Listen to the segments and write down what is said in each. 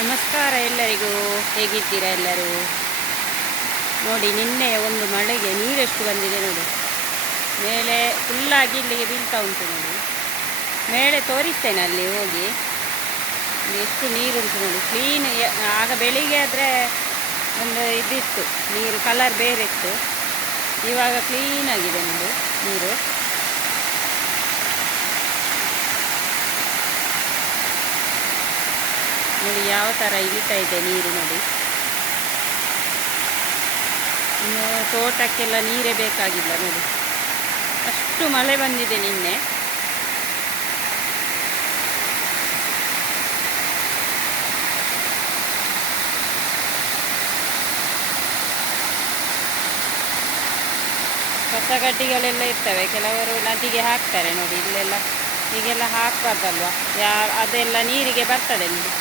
ನಮಸ್ಕಾರ ಎಲ್ಲರಿಗೂ. ಹೇಗಿದ್ದೀರಾ ಎಲ್ಲರೂ? ನೋಡಿ, ನಿನ್ನೆ ಒಂದು ಮಳೆಗೆ ನೀರೆಷ್ಟು ಬಂದಿದೆ ನೋಡಿ. ಮೇಲೆ ಫುಲ್ಲಾಗಿ ಇಲ್ಲಿಗೆ ಬೀಳ್ತಾ ಉಂಟು ನೋಡಿ. ಮೇಲೆ ತೋರಿಸ್ತೇನೆ ಅಲ್ಲಿ ಹೋಗಿ ಎಷ್ಟು ನೀರುಂಟು ನೋಡಿ. ಕ್ಲೀನ್. ಆಗ ಬೆಳಿಗ್ಗೆ ಆದರೆ ಒಂದು ಇದಿತ್ತು, ನೀರು ಕಲರ್ ಬೇರೆ ಇತ್ತು. ಇವಾಗ ಕ್ಲೀನಾಗಿದೆ ನೋಡಿ ನೀರು. ನೋಡಿ ಯಾವ ಥರ ಇಳಿತಾ ಇದೆ ನೀರು ನೋಡಿ. ಇನ್ನು ತೋಟಕ್ಕೆಲ್ಲ ನೀರೇ ಬೇಕಾಗಿಲ್ಲ ನೋಡಿ, ಅಷ್ಟು ಮಳೆ ಬಂದಿದೆ ನಿನ್ನೆ. ಕಸಗಡ್ಡಿಗಳೆಲ್ಲ ಇರ್ತವೆ, ಕೆಲವರು ನದಿಗೆ ಹಾಕ್ತಾರೆ ನೋಡಿ. ಇಲ್ಲೆಲ್ಲ ಹೀಗೆಲ್ಲ ಹಾಕಬಾರ್ದಲ್ವ, ಅದೆಲ್ಲ ನೀರಿಗೆ ಬರ್ತದೆ ನೋಡಿ.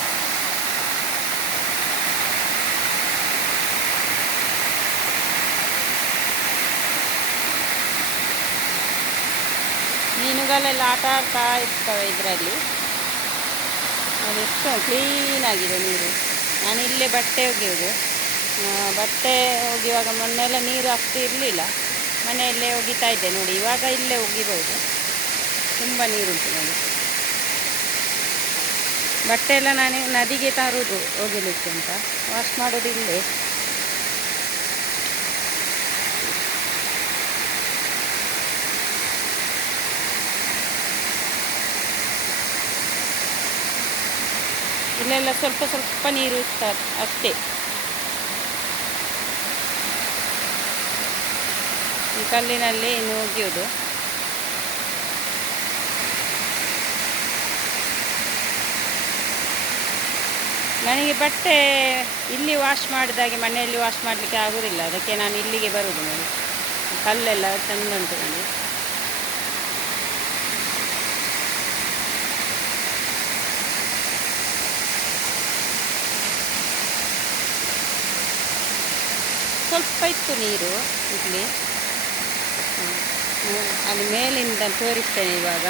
ಮೀನುಗಳೆಲ್ಲ ಆಟ ಆಡ್ತಾ ಇರ್ತವೆ ಇದರಲ್ಲಿ. ಅದೆಷ್ಟು ಕ್ಲೀನಾಗಿದೆ ನೀರು. ನಾನು ಇಲ್ಲೇ ಬಟ್ಟೆ ಒಗೆಯೋದು. ಬಟ್ಟೆ ಒಗೆಯುವಾಗ ಮೊನ್ನೆಲ್ಲ ನೀರು ಅಷ್ಟು ಇರಲಿಲ್ಲ, ಮನೆಯಲ್ಲೇ ಒಗಿತಾ ಇದ್ದೆ ನೋಡಿ. ಇವಾಗ ಇಲ್ಲೇ ಒಗಿಬೋದು, ತುಂಬ ನೀರುಂಟು ನೋಡಿ. ಬಟ್ಟೆ ಎಲ್ಲ ನಾನು ನದಿಗೆ ತರುವುದು ಒಗಿಲಿಕ್ಕೆ ಅಂತ, ವಾಶ್ ಮಾಡೋದು ಇಲ್ಲೇ. ಇಲ್ಲೆಲ್ಲ ಸ್ವಲ್ಪ ಸ್ವಲ್ಪ ನೀರು ಇರ್ತದೆ ಅಷ್ಟೇ. ಈ ಕಲ್ಲಿನಲ್ಲಿ ಇನ್ನು ಒಗೆಯೋದು. ನನಗೆ ಬಟ್ಟೆ ಇಲ್ಲಿ ವಾಶ್ ಮಾಡಿದಾಗೆ ಮನೆಯಲ್ಲಿ ವಾಶ್ ಮಾಡಲಿಕ್ಕೆ ಆಗೋದಿಲ್ಲ, ಅದಕ್ಕೆ ನಾನು ಇಲ್ಲಿಗೆ ಬರೋದು ನೋಡಿ. ಕಲ್ಲೆಲ್ಲ ಚೆಂದ ಉಂಟು ನೋಡಿ. ಸ್ವಲ್ಪ ಇತ್ತು ನೀರು ಇಲ್ಲಿ. ಅಲ್ಲಿ ಮೇಲಿಂದ ತೋರಿಸ್ತೇನೆ ಇವಾಗ,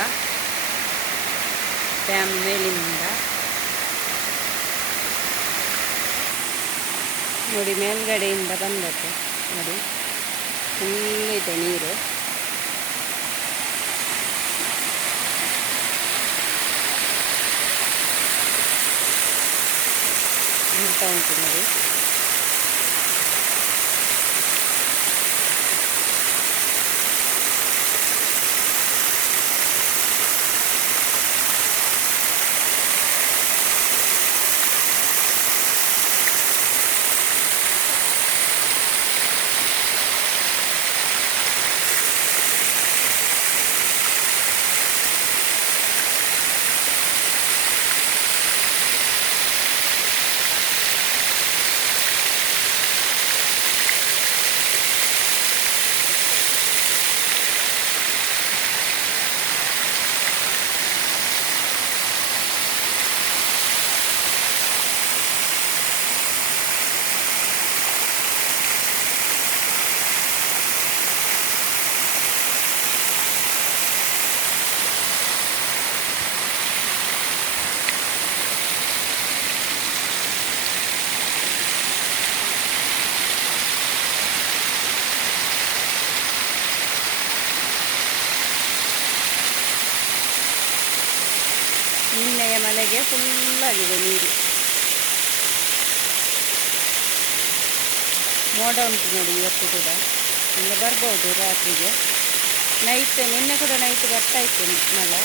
ಡ್ಯಾಮ್ ಮೇಲಿಂದ ನೋಡಿ. ಮೇಲ್ಗಡೆಯಿಂದ ಬಂದದ್ದು ನೋಡಿ, ಫುಲ್ಲಿದೆ ನೀರು. ಅಂತ ಉಂಟು ನೋಡಿ. ನಿನ್ನೆಯ ಮಳೆಗೆ ಫುಲ್ಲಾಗಿದೆ ನೀರು. ಮೋಡ ಉಂಟು ನೋಡಿ ಇವತ್ತು ಕೂಡ. ಇನ್ನು ಬರ್ಬೋದು ರಾತ್ರಿಗೆ. ನಿನ್ನೆ ಕೂಡ ನೈಟ್ ಬರ್ತಾ ಇತ್ತು ಮಳೆ.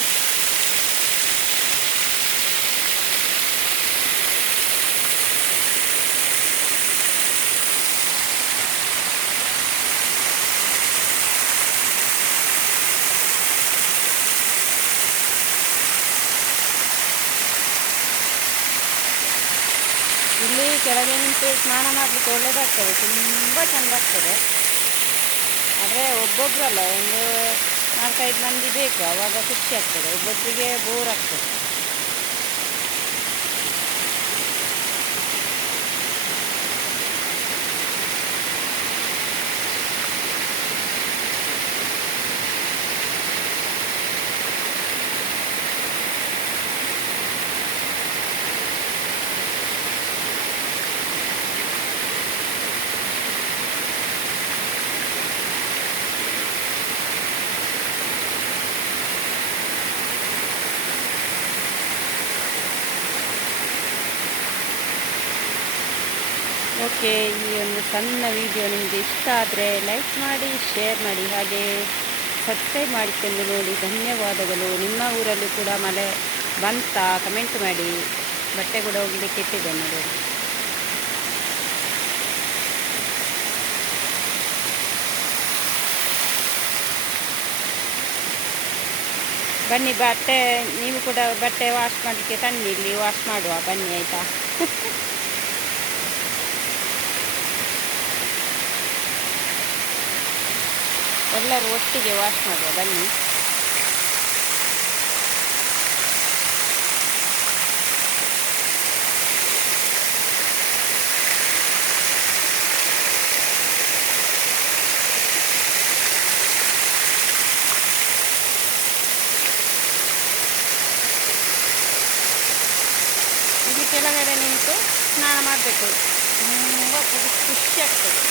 ಇಲ್ಲಿ ಕೆಳಗೆ ನಿಂತು ಸ್ನಾನ ಮಾಡಲಿಕ್ಕೆ ಒಳ್ಳೆಯದಾಗ್ತದೆ, ತುಂಬ ಚೆಂದ ಆಗ್ತದೆ. ಆದರೆ ಒಬ್ಬೊಬ್ಬರಲ್ಲ, ಒಂದು 4-5 ಮಂದಿ ಬೇಕು, ಆವಾಗ ಖುಷಿ ಆಗ್ತದೆ. ಒಬ್ಬೊಬ್ಬರಿಗೆ ಬೋರ್ ಆಗ್ತದೆ. ಓಕೆ, ಈ ಒಂದು ಸಣ್ಣ ವಿಡಿಯೋ ನಿಮಗೆ ಇಷ್ಟ ಆದರೆ ಲೈಕ್ ಮಾಡಿ, ಶೇರ್ ಮಾಡಿ, ಹಾಗೆ ಸಬ್ಸ್ಕ್ರೈಬ್ ಮಾಡಿಕೊಂಡು ನೋಡಿ. ಧನ್ಯವಾದಗಳು. ನಿಮ್ಮ ಊರಲ್ಲೂ ಕೂಡ ಮಳೆ ಬಂತಾ ಕಮೆಂಟ್ ಮಾಡಿ. ಬಟ್ಟೆ ಕೂಡ ಹೋಗಲಿಕ್ಕೆ ಇಟ್ಟಿದೆ ನೋಡಿ. ಬನ್ನಿ, ಬಟ್ಟೆ ನೀವು ಕೂಡ ಬಟ್ಟೆ ವಾಶ್ ಮಾಡಲಿಕ್ಕೆ ತನ್ನಿ, ಇಲ್ಲಿ ವಾಶ್ ಮಾಡುವ ಬನ್ನಿ, ಆಯಿತಾ? ಎಲ್ಲರೂ ಒಟ್ಟಿಗೆ ವಾಶ್ ಮಾಡುವ ಬನ್ನಿ. ಇಲ್ಲಿ ಕೆಳಗಡೆ ನಿಂತು ಸ್ನಾನ ಮಾಡಬೇಕು, ತುಂಬ ಖುಷಿ ಆಗ್ತದೆ.